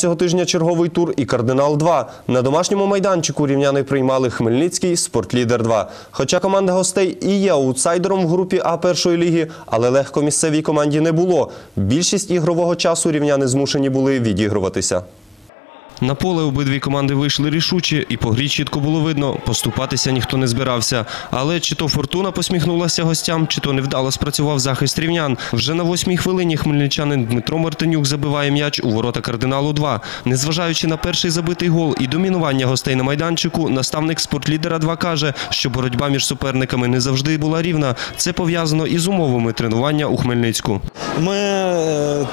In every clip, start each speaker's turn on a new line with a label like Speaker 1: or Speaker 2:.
Speaker 1: Цього тижня черговий тур і кардинал 2 На домашньому майданчику рівняни приймали Хмельницький спортлідер 2 Хоча команда гостей і є аутсайдером в групі А першої ліги, але легко місцевій команді не було. Більшість ігрового часу рівняни змушені були відігруватися. На поле обидві команди вийшли рішуче, і по грі чітко було видно, поступатися ніхто не збирався. Але чи то фортуна посміхнулася гостям, чи то невдало спрацював захист рівнян. Вже на восьмій хвилині хмельничанин Дмитро Мартинюк забиває м'яч у ворота кардиналу 2 Незважаючи на перший забитий гол і домінування гостей на майданчику, наставник спортлідера 2 каже, що боротьба між суперниками не завжди була рівна. Це пов'язано із умовами тренування у Хмельницьку.
Speaker 2: Ми е,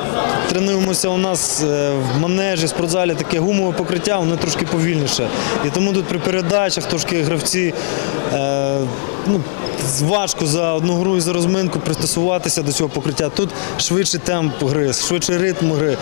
Speaker 2: тренуємося у нас е, в манежі, спортзалі таке гумове покриття, воно трошки повільніше. І тому тут при передачах трошки гравці е, ну, важко за одну гру і за розминку пристосуватися до цього покриття. Тут швидший темп гри, швидший ритм гри,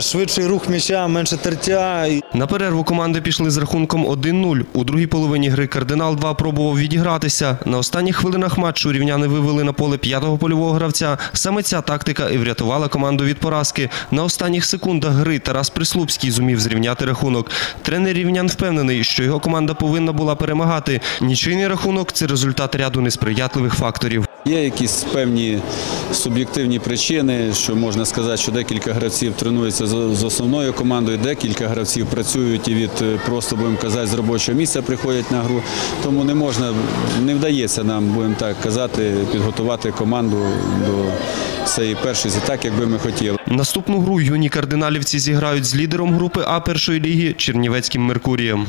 Speaker 2: швидший рух м'яча, менше тертя.
Speaker 1: На перерву команди пішли з рахунком 1-0. У другій половині гри кардинал 2 пробував відігратися. На останніх хвилинах матчу рівняни вивели на поле п'ятого польового гравця. Саме ця тактика і врятувала команду від поразки. На останніх секундах гри Тарас Прислупський зумів зрівняти рахунок. Тренер рівнян впевнений, що його команда повинна була перемагати. Нічийний рахунок це результат ряду несприятливих факторів.
Speaker 3: Є якісь певні суб'єктивні причини, що можна сказати, що декілька гравців тренуються з основною командою, декілька гравців працюють і від е, просто будемо казати з робочого місця приходять на гру. Тому не можна, не вдається нам, будемо так казати, підготувати команду до цієї першої так, як би ми хотіли.
Speaker 1: Наступну гру юні кардиналівці зіграють з лідером групи А першої ліги Чернівецьким Меркурієм.